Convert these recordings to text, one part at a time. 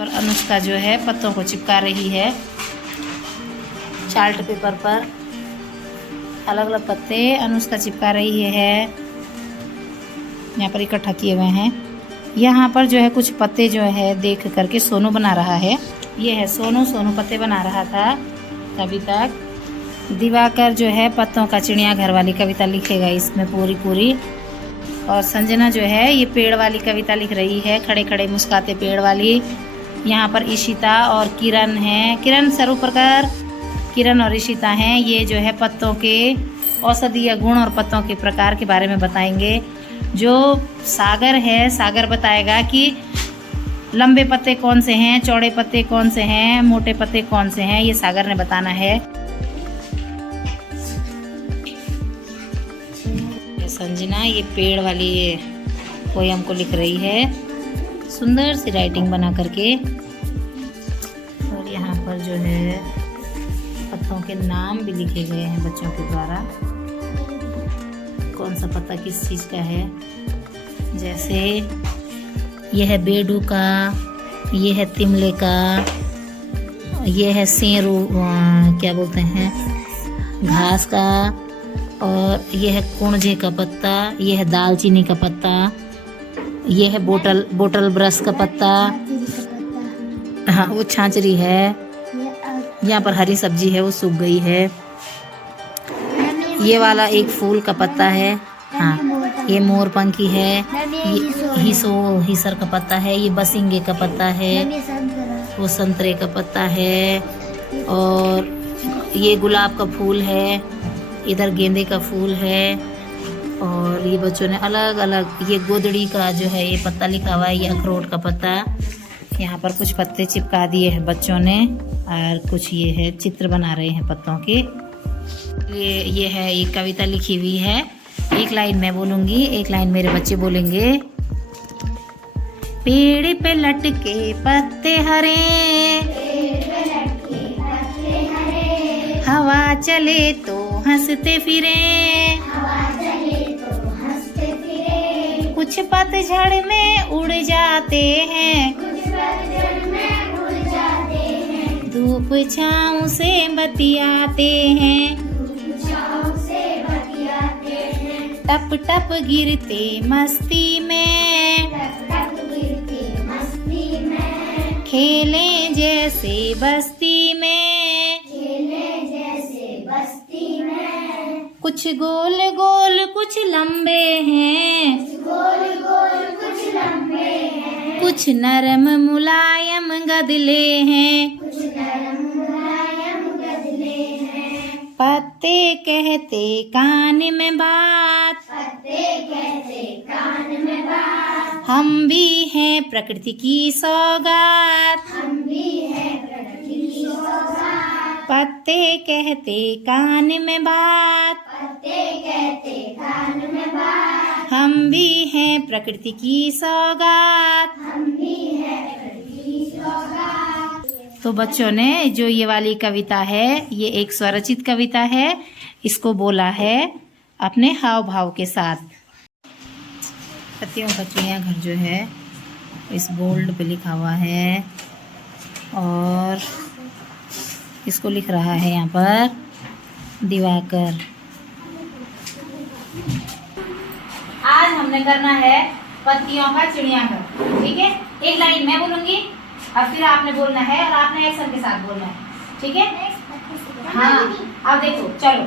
पर अनुष्का जो है पत्तों को चिपका रही है चार्ट पेपर पर। अलग अलग पत्ते अनुष्का चिपका रही है, यहाँ पर इकट्ठा किए हुए हैं। यहाँ पर जो है कुछ पत्ते जो है देख करके सोनू बना रहा है। ये है सोनू, सोनू पत्ते बना रहा था अभी तक। दिवाकर जो है पत्तों का चिड़ियाघर वाली कविता लिखेगा इसमें पूरी। और संजना जो है ये पेड़ वाली कविता लिख रही है, खड़े खड़े मुस्काते पेड़ वाली। यहाँ पर इशिता और किरण है, किरण सरूप्रकार, किरण और इशिता हैं। ये जो है पत्तों के औषधीय गुण और पत्तों के प्रकार के बारे में बताएंगे। जो सागर है, सागर बताएगा कि लंबे पत्ते कौन से हैं, चौड़े पत्ते कौन से हैं, मोटे पत्ते कौन से हैं, ये सागर ने बताना है। संजना ये पेड़ वाली पोयम को लिख रही है सुंदर सी राइटिंग बना करके। और यहाँ पर जो है पत्तों के नाम भी लिखे गए हैं बच्चों के द्वारा, कौन सा पत्ता किस चीज़ का है। जैसे यह है बेडू का, ये है तिमले का, ये है सेरू क्या बोलते हैं घास का, और ये है कुणझे का पत्ता, ये है दालचीनी का पत्ता, ये है बोतल ब्रश का पत्ता, हाँ वो छाँचरी है। यहाँ पर हरी सब्जी है वो सूख गई है। ये वाला एक फूल का पत्ता है, हाँ ये मोरपंखी है। ये हिसर का पत्ता है, ये बसिंगे का पत्ता है, वो संतरे का पत्ता है। और ये गुलाब का फूल है, इधर गेंदे का फूल है। और ये बच्चों ने अलग अलग, ये गोदड़ी का जो है ये पत्ता लिखा हुआ है, ये अखरोट का पत्ता। यहाँ पर कुछ पत्ते चिपका दिए हैं बच्चों ने, और कुछ ये है चित्र बना रहे हैं पत्तों के। ये है, ये कविता लिखी हुई है। एक लाइन मैं बोलूँगी, एक लाइन मेरे बच्चे बोलेंगे। पेड़ पे लटके पत्ते हरे, हवा चले तो हंसते फिरे, कुछ पतझड़ में उड़ जाते हैं, धूप छाँव से बतियाते हैं, टप टप गिरते मस्ती में, खेलें जैसे बस्ती में, कुछ गोल गोल कुछ लंबे हैं, कुछ नरम मुलायम गदले हैं, पत्ते कहते कान में बात, हम भी हैं प्रकृति की सौगात, पत्ते कहते कान में बात, हम भी हैं प्रकृति की सौगात। तो बच्चों ने जो ये वाली कविता है, ये एक स्वरचित कविता है, इसको बोला है अपने हाव भाव के साथ। पत्तियों का चिड़ियाघर जो है इस बोल्ड पे लिखा हुआ है, और इसको लिख रहा है यहाँ पर दिवाकर। आज हमने करना है पत्तियों का चिड़ियाघर, ठीक है। एक लाइन मैं बोलूंगी और फिर आपने बोलना है, और आपने एक्शन के साथ बोलना है, ठीक है। हाँ अब देखो, चलो।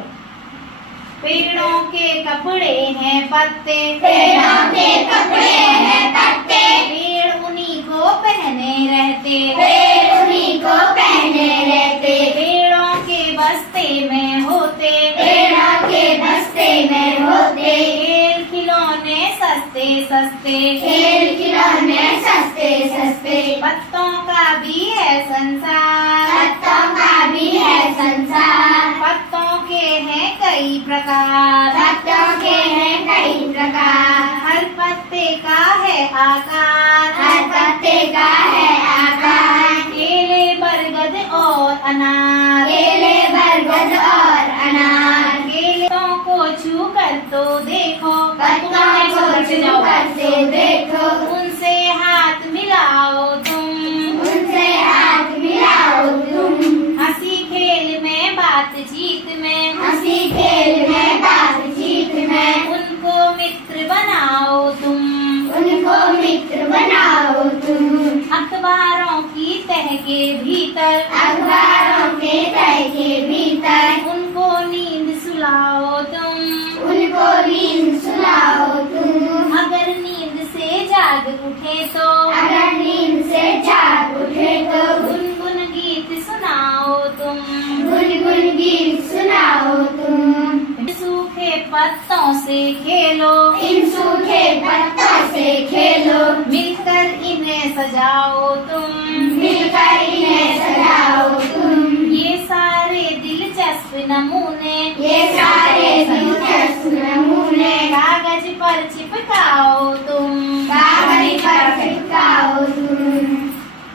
पेड़ों के कपड़े हैं पत्ते, पेड़ों के कपड़े हैं पत्ते, पेड़ उन्हीं को पहने रहते, पेड़ उन्हीं को पहने रहते, पेड़ों के बस्ते में होते, पेड़ों के बस्ते में होते, खेल खिलौने सस्ते सस्ते, खेल खिलौने सस्ते सस्ते, पत्तों का भी है संसार, पत्तों का भी है संसार, पत्तों के हैं कई प्रकार, पत्तों के हैं कई प्रकार, हर पत्ते का है आकार, हर पत्ते का है आकार, केले बरगद और अनार, केले बरगद और अनार, केलों को छू कर तो देखो, पत्तों को छू कर तो देखो, उनसे हाथ मिलाओ तुम, उनसे अखबारों की तह के भीतर, अखबारों के तह के भीतर, उनको नींद सुलाओ तुम, उनको नींद सुलाओ तुम। अगर नींद से जाग उठे तो, अगर नींद से जाग उठे तो, गुनगुन गीत सुनाओ तुम, गुनगुन गीत सुनाओ तुम। सूखे पत्तों से खेलो, इन सूखे पत्तों से खेलो, मिलकर इन्हें सजाओ तुम, मिलकर इन्हें सजाओ तुम। ये सारे दिलचस्प नमूने, ये सारे दिलचस्प नमूने, कागज पर चिपकाओ तुम, कागज पर चिपकाओ तुम।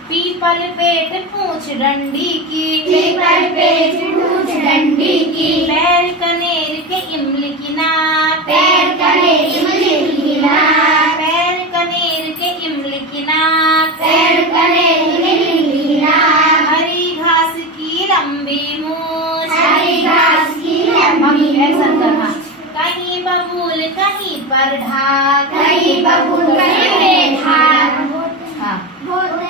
पीपल पेट पूंछ डंडी की, पीपल पेट पूंछ डंडी की, पैर कनेर के इमली की नाक, पैर कने इमली की नाक, पैर कनेर के इमली की नाक, पैर कने इमली की नाक। हरी घास की लंबी मूछ, हरी घास की लंबी एक्शन करना, मूछ, कहीं बबूल कहीं पर ढाक, कहीं बबूल कहीं बेढाक। हाँ,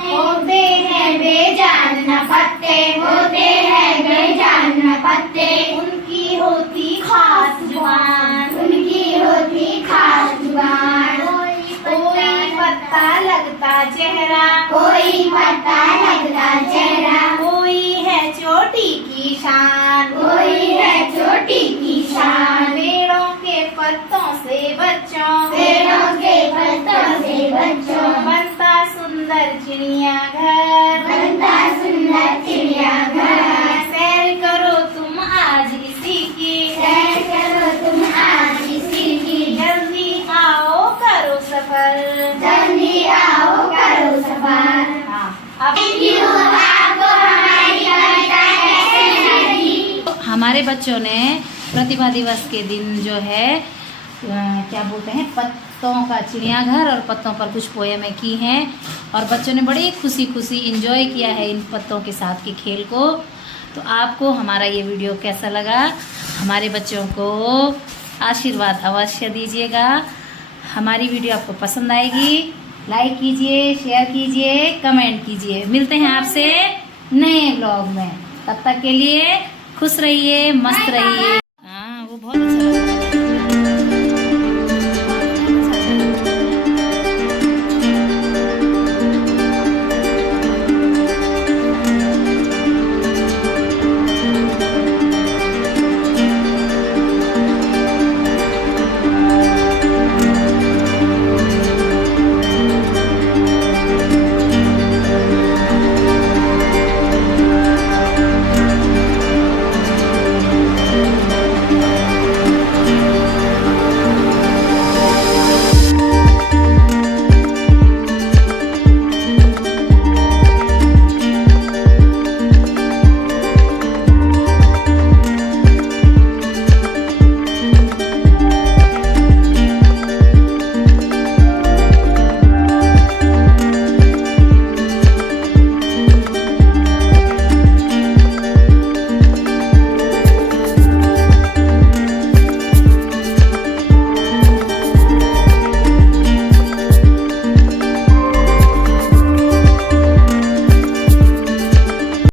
होते हैं बेजान न पत्ते, होते हैं बेजान न पत्ते, उनकी होती खास जुबान, उनकी होती खास जुबान। कोई पत्ता लगता चेहरा, कोई पत्ता लगता चेहरा, कोई है चोटी की शान, कोई है चोटी की शान। पेड़ों के पत्तों से बच्चों, पेड़ों के पत्तों से बच्चों, बनता सुंदर चिड़ियाघर, बनता सुंदर चिड़ियाघर। सैर करो तुम आज इसी की, सैर करो तुम आज इसी की, जल्दी आओ करो सफर। जल्दी आओ करो सफर। हाँ, अब Thank you, आपको हमारी कविता कैसे लगी? हमारे बच्चों ने प्रतिभा दिवस के दिन जो है क्या बोलते हैं, पत्तों का चिड़ियाघर और पत्तों पर कुछ पोएमें की हैं और बच्चों ने बड़ी खुशी खुशी एंजॉय किया है इन पत्तों के साथ के खेल को। तो आपको हमारा ये वीडियो कैसा लगा, हमारे बच्चों को आशीर्वाद अवश्य दीजिएगा। हमारी वीडियो आपको पसंद आएगी, लाइक कीजिए, शेयर कीजिए, कमेंट कीजिए। मिलते हैं आपसे नए ब्लॉग में, तब तक के लिए खुश रहिए, मस्त रहिए।